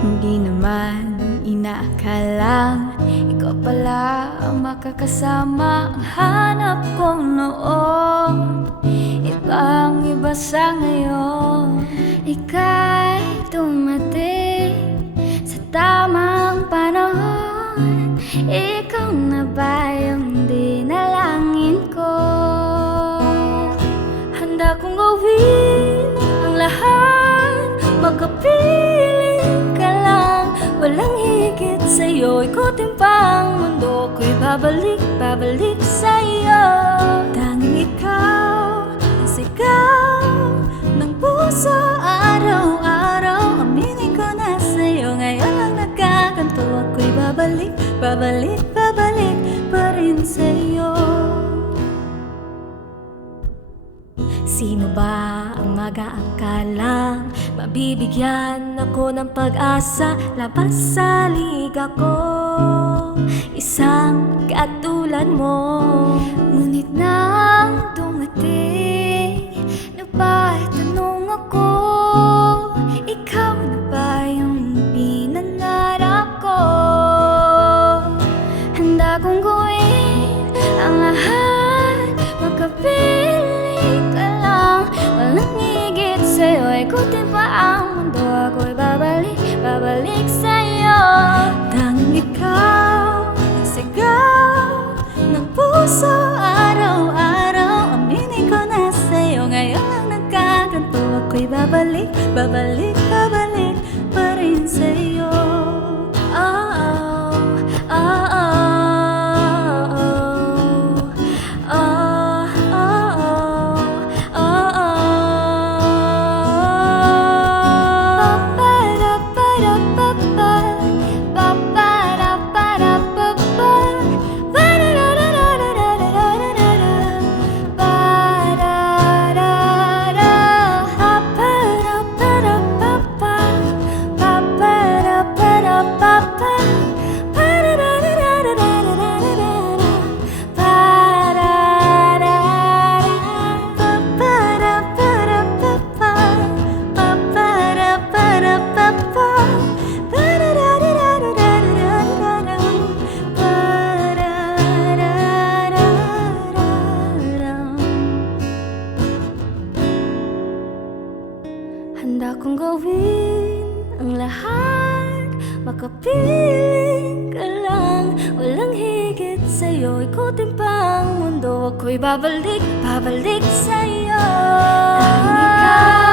Hindi naman inaakalang ikaw pala ang makakasama. Ang hanap ko noon, ibang iba sa ngayon. Ika'y dumating sa tamang panahon. Ikaw na ba yung dinalangin ko? Handa kong gawin ang lahat, magkapiling ka lang. Walang higit sa'yo, ikutin pa ang mundo ko'y babalik, babalik sa'yo. Tanging ikaw ang sigaw ng puso araw-araw. Aminin ko na sa'yo, ngayon lang nagkakanto. Ako'y babalik, babalik, babalik pa rin sa'yo. Sino ba ang mag-aakalang mabibigyan ako ng pag-asa? Labas sa liga ko, isang katulad mo. Ngunit nang dumating, nagpatanong ako, ikaw na ba yung pinangarap ko? Handa kong gawin ang lahat, magkapiling ka lang. Walang higit sa'yo, ikutin pa ang mundo. Ako'y babalik, babalik sa'yo. Tanging ikaw ang sigaw ng puso araw-araw. Aminin ko na sa'yo, ngayon lang nagkaganto. Ako'y babalik, babalik, babalik pa rin sa'yo. Oh, oh, oh, oh. Handa kong gawin ang lahat, makapiling ka lang. Walang higit sa'yo, ikutin pa ang mundo. Ako'y babalik, babalik sa'yo. Tanging ikaw